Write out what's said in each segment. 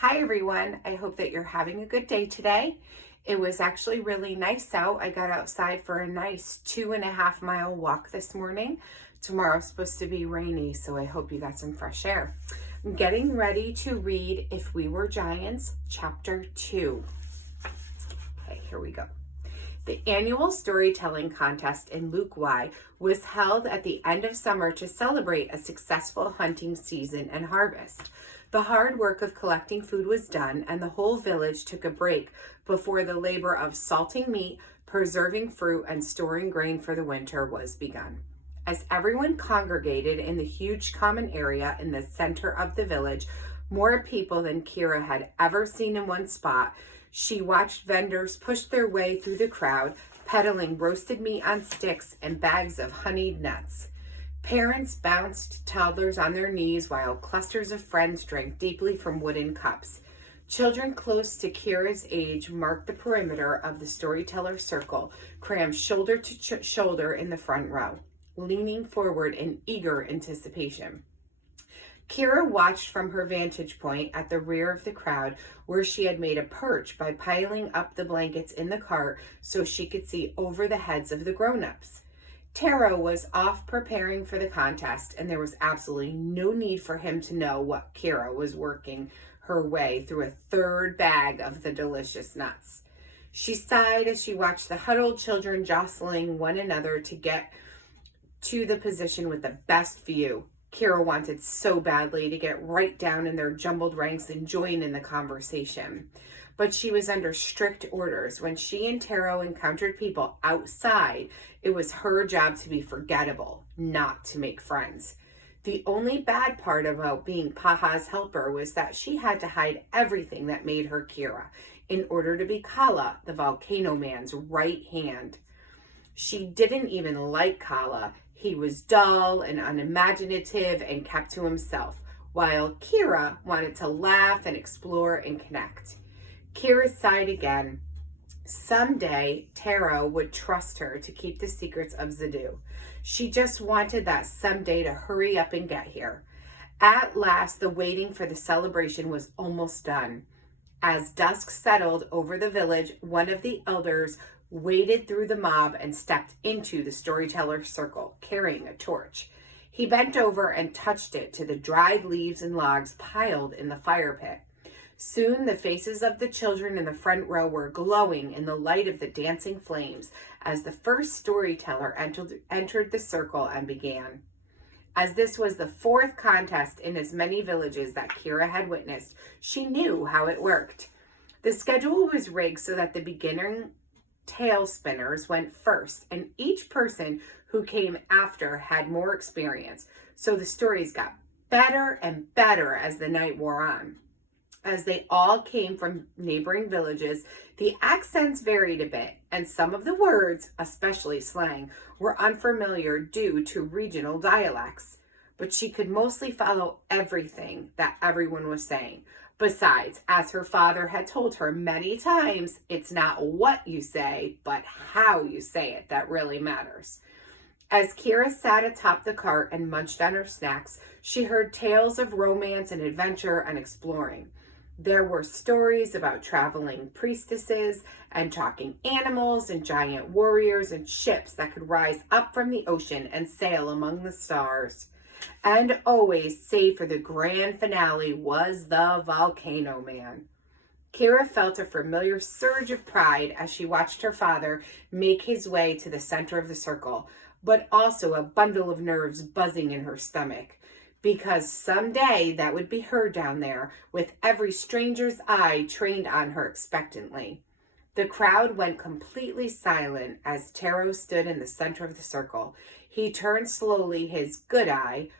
Hi everyone, I hope that you're having a good day today. It was actually really nice out. I got outside for a nice 2.5 mile walk this morning. Tomorrow's supposed to be rainy, so I hope you got some fresh air. I'm getting ready to read If We Were Giants, Chapter 2. Okay, here we go. The annual storytelling contest in Luke Y was held at the end of summer to celebrate a successful hunting season and harvest. The hard work of collecting food was done, and the whole village took a break before the labor of salting meat, preserving fruit, and storing grain for the winter was begun. As everyone congregated in the huge common area in the center of the village, more people than Kira had ever seen in one spot, she watched vendors push their way through the crowd, peddling roasted meat on sticks and bags of honeyed nuts. Parents bounced toddlers on their knees while clusters of friends drank deeply from wooden cups. Children close to Kira's age marked the perimeter of the storyteller circle, crammed shoulder to shoulder in the front row, leaning forward in eager anticipation. Kira watched from her vantage point at the rear of the crowd, where she had made a perch by piling up the blankets in the cart so she could see over the heads of the grown-ups. Taro was off preparing for the contest, and there was absolutely no need for him to know what Kira was working her way through a third bag of the delicious nuts. She sighed as she watched the huddled children jostling one another to get to the position with the best view. Kira wanted so badly to get right down in their jumbled ranks and join in the conversation. But she was under strict orders. When she and Taro encountered people outside, it was her job to be forgettable, not to make friends. The only bad part about being Paha's helper was that she had to hide everything that made her Kira in order to be Kala, the volcano man's right hand. She didn't even like Kala. He was dull and unimaginative and kept to himself, while Kira wanted to laugh and explore and connect. Kira sighed again. Someday, Taro would trust her to keep the secrets of Zadu. She just wanted that someday to hurry up and get here. At last, the waiting for the celebration was almost done. As dusk settled over the village, one of the elders waded through the mob and stepped into the storyteller circle, carrying a torch. He bent over and touched it to the dried leaves and logs piled in the fire pit. Soon the faces of the children in the front row were glowing in the light of the dancing flames as the first storyteller entered the circle and began. As this was the fourth contest in as many villages that Kira had witnessed, she knew how it worked. The schedule was rigged so that the beginning tail spinners went first, and each person who came after had more experience. So the stories got better and better as the night wore on. As they all came from neighboring villages, the accents varied a bit, and some of the words, especially slang, were unfamiliar due to regional dialects. But she could mostly follow everything that everyone was saying. Besides, as her father had told her many times, it's not what you say, but how you say it that really matters. As Kira sat atop the cart and munched on her snacks, she heard tales of romance and adventure and exploring. There were stories about traveling priestesses and talking animals and giant warriors and ships that could rise up from the ocean and sail among the stars. And always, save for the grand finale, was the volcano man. Kira felt a familiar surge of pride as she watched her father make his way to the center of the circle, but also a bundle of nerves buzzing in her stomach. Because someday that would be her down there, with every stranger's eye trained on her expectantly. The crowd went completely silent as Taro stood in the center of the circle. He turned slowly, his good eye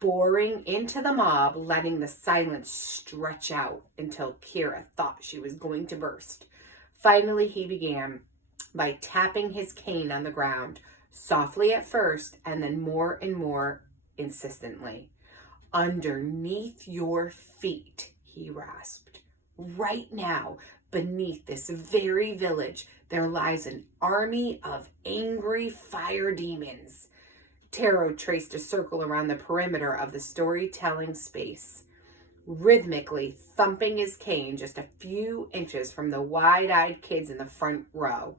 boring into the mob, letting the silence stretch out until Kira thought she was going to burst. Finally, he began by tapping his cane on the ground, softly at first, and then more and more insistently. "Underneath your feet," he rasped. "Right now, beneath this very village, there lies an army of angry fire demons." Taro traced a circle around the perimeter of the storytelling space. rhythmically thumping his cane just a few inches from the wide-eyed kids in the front row.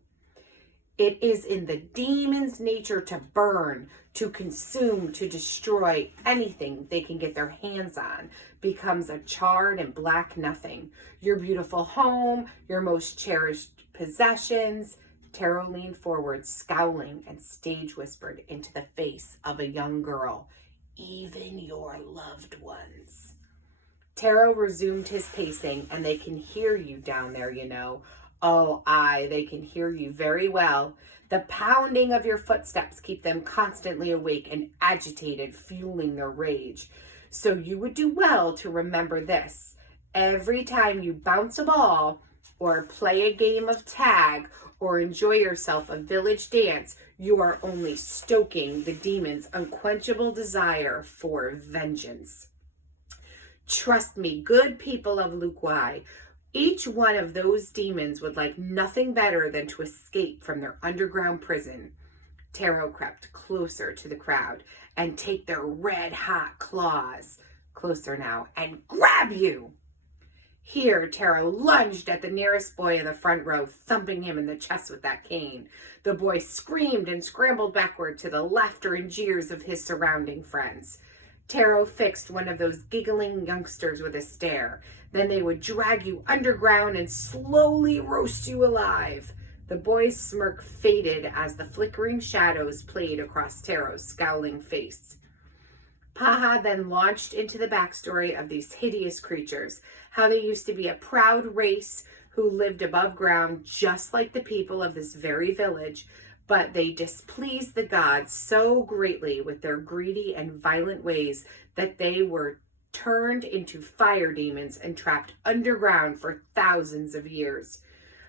It is in the demon's nature to burn, to consume, to destroy. Anything they can get their hands on becomes a charred and black nothing. Your beautiful home, your most cherished possessions. Taro leaned forward, scowling, and stage whispered into the face of a young girl, even your loved ones. Taro resumed his pacing, and they can hear you down there, you know. Oh, aye, they can hear you very well. The pounding of your footsteps keep them constantly awake and agitated, fueling their rage. So you would do well to remember this. Every time you bounce a ball, or play a game of tag, or enjoy yourself a village dance, you are only stoking the demon's unquenchable desire for vengeance. Trust me, good people of Lukwai, each one of those demons would like nothing better than to escape from their underground prison. Taro crept closer to the crowd and take their red-hot claws, closer now, and grab you. Here, Taro lunged at the nearest boy in the front row, thumping him in the chest with that cane. The boy screamed and scrambled backward to the laughter and jeers of his surrounding friends. Taro fixed one of those giggling youngsters with a stare. Then they would drag you underground and slowly roast you alive. The boy's smirk faded as the flickering shadows played across Taro's scowling face. Paha then launched into the backstory of these hideous creatures, how they used to be a proud race who lived above ground just like the people of this very village, but they displeased the gods so greatly with their greedy and violent ways that they were turned into fire demons and trapped underground for thousands of years.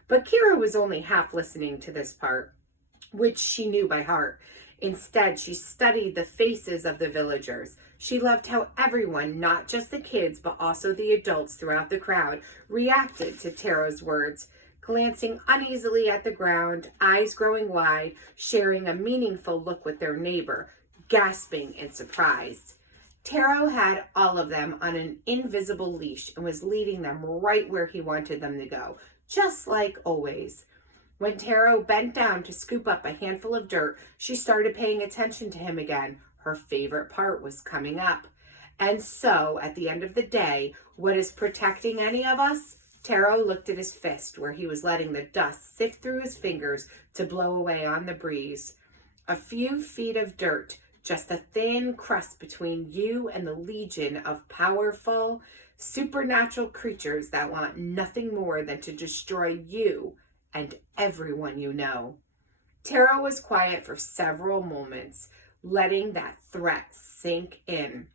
But Kira was only half listening to this part, which she knew by heart. Instead, she studied the faces of the villagers. She loved how everyone, not just the kids, but also the adults throughout the crowd, reacted to Taro's words, glancing uneasily at the ground, eyes growing wide, sharing a meaningful look with their neighbor, gasping in surprise. Taro had all of them on an invisible leash and was leading them right where he wanted them to go, just like always. When Taro bent down to scoop up a handful of dirt, she started paying attention to him again. Her favorite part was coming up. And so, at the end of the day, what is protecting any of us? Taro looked at his fist, where he was letting the dust sift through his fingers to blow away on the breeze. A few feet of dirt, just a thin crust between you and the legion of powerful, supernatural creatures that want nothing more than to destroy you and everyone you know. Taro was quiet for several moments, letting that threat sink in.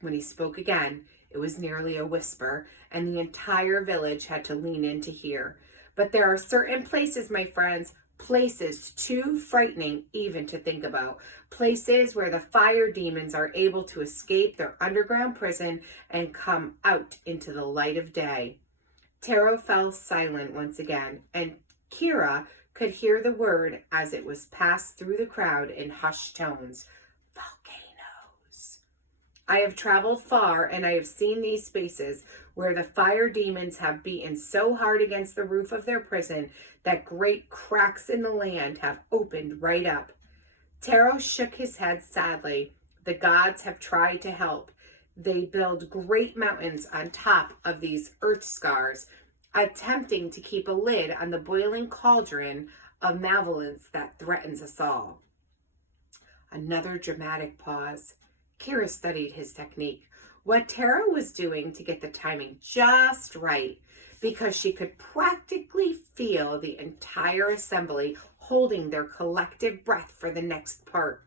When he spoke again, it was nearly a whisper, and the entire village had to lean in to hear. But there are certain places, my friends, places too frightening even to think about. Places where the fire demons are able to escape their underground prison and come out into the light of day. Taro fell silent once again, and Kira could hear the word as it was passed through the crowd in hushed tones. Volcanoes. I have traveled far, and I have seen these spaces where the fire demons have beaten so hard against the roof of their prison that great cracks in the land have opened right up. Taro shook his head sadly. The gods have tried to help. They build great mountains on top of these earth scars, attempting to keep a lid on the boiling cauldron of malevolence that threatens us all. Another dramatic pause. Kira studied his technique, what Taro was doing to get the timing just right, because she could practically feel the entire assembly holding their collective breath for the next part.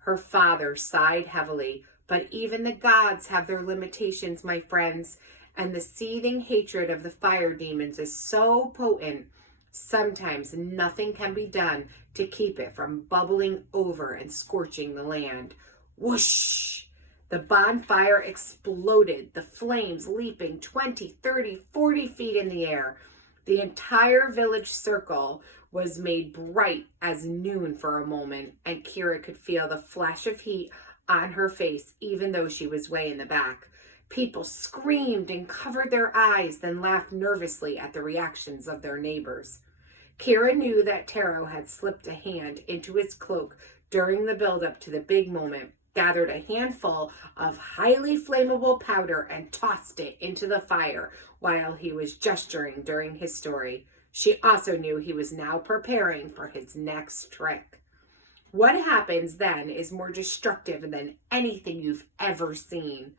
Her father sighed heavily, but even the gods have their limitations, my friends, and the seething hatred of the fire demons is so potent, sometimes nothing can be done to keep it from bubbling over and scorching the land. Whoosh! The bonfire exploded, the flames leaping 20, 30, 40 feet in the air. The entire village circle was made bright as noon for a moment, and Kira could feel the flash of heat on her face, even though she was way in the back. People screamed and covered their eyes, then laughed nervously at the reactions of their neighbors. Kira knew that Taro had slipped a hand into his cloak during the build-up to the big moment, gathered a handful of highly flammable powder, and tossed it into the fire while he was gesturing during his story. She also knew he was now preparing for his next trick. What happens then is more destructive than anything you've ever seen.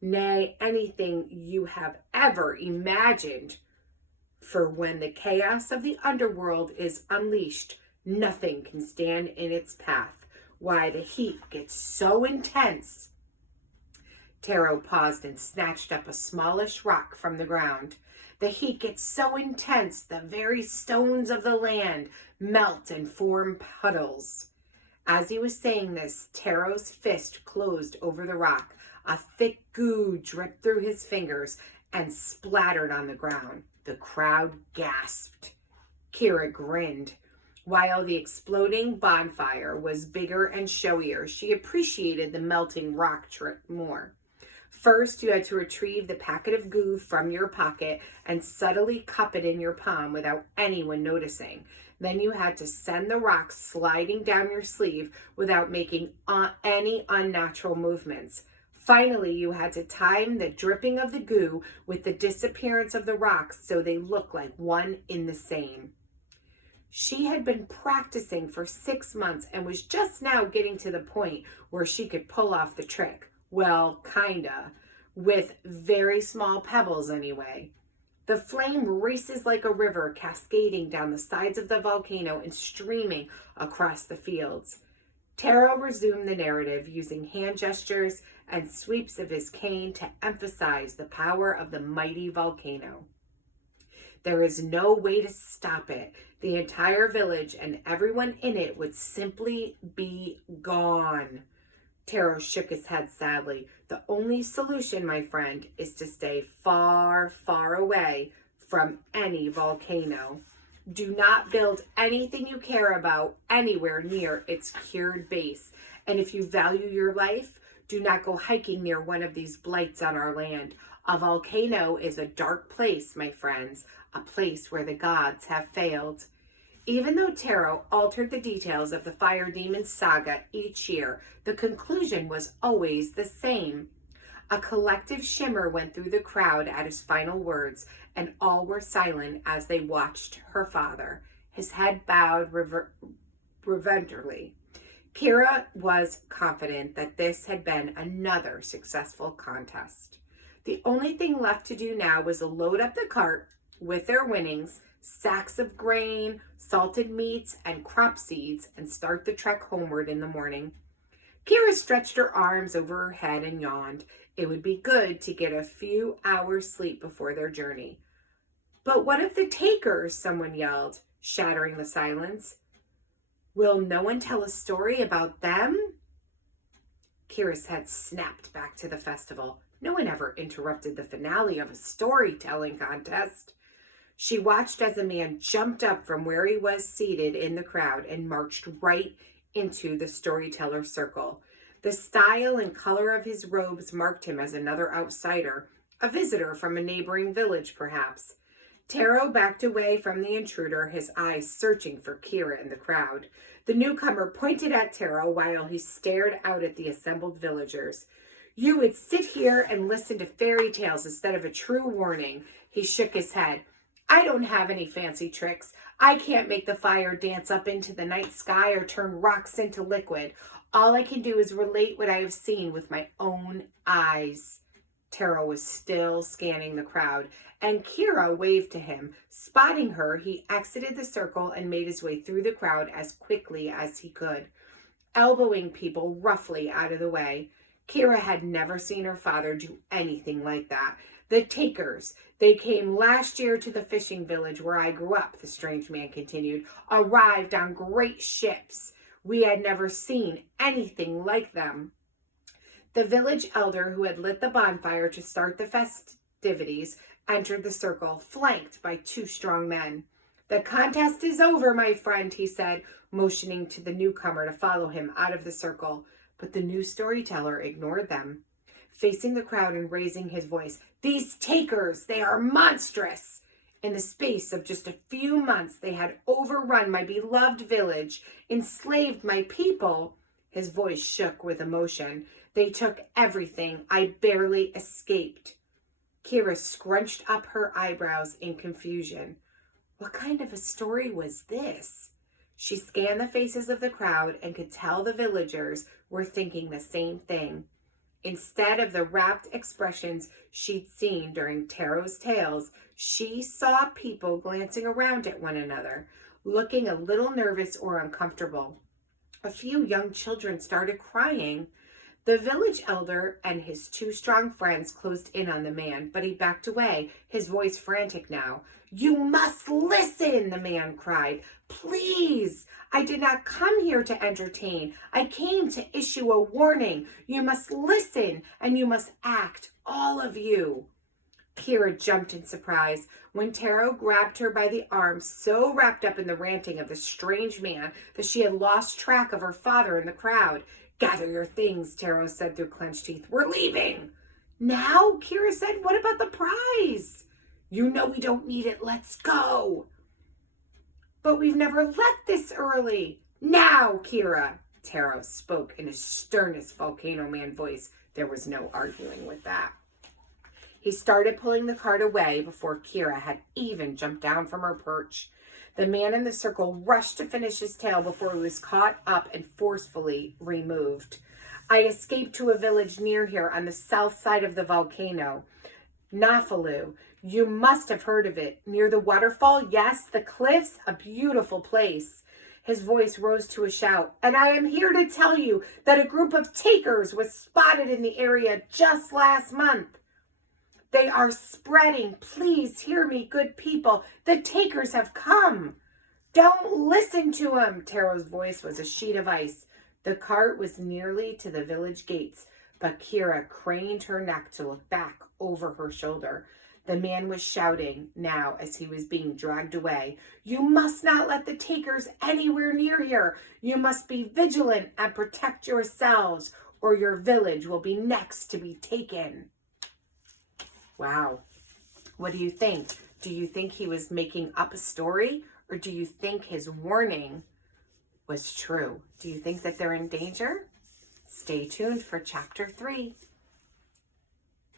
Nay, anything you have ever imagined. For when the chaos of the underworld is unleashed, nothing can stand in its path. Why, the heat gets so intense. Taro paused and snatched up a smallish rock from the ground. The heat gets so intense, the very stones of the land melt and form puddles. As he was saying this, Taro's fist closed over the rock. A thick goo dripped through his fingers and splattered on the ground. The crowd gasped. Kira grinned. While the exploding bonfire was bigger and showier, she appreciated the melting rock trick more. First, you had to retrieve the packet of goo from your pocket and subtly cup it in your palm without anyone noticing. Then you had to send the rock sliding down your sleeve without making any unnatural movements. Finally, you had to time the dripping of the goo with the disappearance of the rocks so they looked like one in the same. She had been practicing for 6 months and was just now getting to the point where she could pull off the trick. Well, kinda. With very small pebbles anyway. The flame races like a river, cascading down the sides of the volcano and streaming across the fields. Taro resumed the narrative, using hand gestures and sweeps of his cane to emphasize the power of the mighty volcano. There is no way to stop it. The entire village and everyone in it would simply be gone. Taro shook his head sadly. The only solution, my friend, is to stay far, far away from any volcano. Do not build anything you care about anywhere near its cured base. And if you value your life, do not go hiking near one of these blights on our land. A volcano is a dark place, my friends, a place where the gods have failed. Even though Taro altered the details of the Fire Demon saga each year, the conclusion was always the same. A collective shimmer went through the crowd at his final words, and all were silent as they watched her father, his head bowed reverently. Kira was confident that this had been another successful contest. The only thing left to do now was to load up the cart with their winnings, sacks of grain, salted meats, and crop seeds, and start the trek homeward in the morning. Kira stretched her arms over her head and yawned. It would be good to get a few hours sleep before their journey. But what of the takers? Someone yelled, shattering the silence. Will no one tell a story about them? Kira's head snapped back to the festival. No one ever interrupted the finale of a storytelling contest. She watched as a man jumped up from where he was seated in the crowd and marched right into the storyteller circle. The style and color of his robes marked him as another outsider, a visitor from a neighboring village, perhaps. Taro backed away from the intruder, his eyes searching for Kira in the crowd. The newcomer pointed at Taro while he stared out at the assembled villagers. You would sit here and listen to fairy tales instead of a true warning. He shook his head. I don't have any fancy tricks. I can't make the fire dance up into the night sky or turn rocks into liquid. All I can do is relate what I have seen with my own eyes. Taro was still scanning the crowd, and Kira waved to him. Spotting her, he exited the circle and made his way through the crowd as quickly as he could, elbowing people roughly out of the way. Kira had never seen her father do anything like that. The takers, they came last year to the fishing village where I grew up, the strange man continued, arrived on great ships. We had never seen anything like them. The village elder who had lit the bonfire to start the festivities entered the circle, flanked by 2 strong men. The contest is over, my friend, he said, motioning to the newcomer to follow him out of the circle. But the new storyteller ignored them. facing the crowd and raising his voice. "These takers, they are monstrous! In the space of just a few months, they had overrun my beloved village, enslaved my people." His voice shook with emotion. "They took everything. I barely escaped." Kira scrunched up her eyebrows in confusion. What kind of a story was this? She scanned the faces of the crowd and could tell the villagers were thinking the same thing. Instead of the rapt expressions she'd seen during Taro's tales, she saw people glancing around at one another, looking a little nervous or uncomfortable. A few young children started crying. The village elder and his two strong friends closed in on the man, but he backed away, his voice frantic now. "You must listen," the man cried. "Please, I did not come here to entertain. I came to issue a warning. You must listen, and you must act, all of you." Kira jumped in surprise when Taro grabbed her by the arm, so wrapped up in the ranting of the strange man that she had lost track of her father in the crowd. "Gather your things," Taro said through clenched teeth. "We're leaving." "Now?" Kira said. "What about the prize?" "You know we don't need it. Let's go." "But we've never left this early." "Now, Kira." Taro spoke in his sternest volcano man voice. There was no arguing with that. He started pulling the cart away before Kira had even jumped down from her perch. The man in the circle rushed to finish his tale before he was caught up and forcefully removed. "I escaped to a village near here on the south side of the volcano. Nafalu. You must have heard of it. Near the waterfall, yes, the cliffs, a beautiful place." His voice rose to a shout. "And I am here to tell you that a group of takers was spotted in the area just last month. They are spreading. Please hear me, good people. The takers have come." "Don't listen to him." Taro's voice was a sheet of ice. The cart was nearly to the village gates, but Kira craned her neck to look back over her shoulder. The man was shouting now as he was being dragged away. "You must not let the takers anywhere near here. You must be vigilant and protect yourselves, or your village will be next to be taken." Wow. What do you think? Do you think he was making up a story, or do you think his warning was true? Do you think that they're in danger? Stay tuned for chapter 3.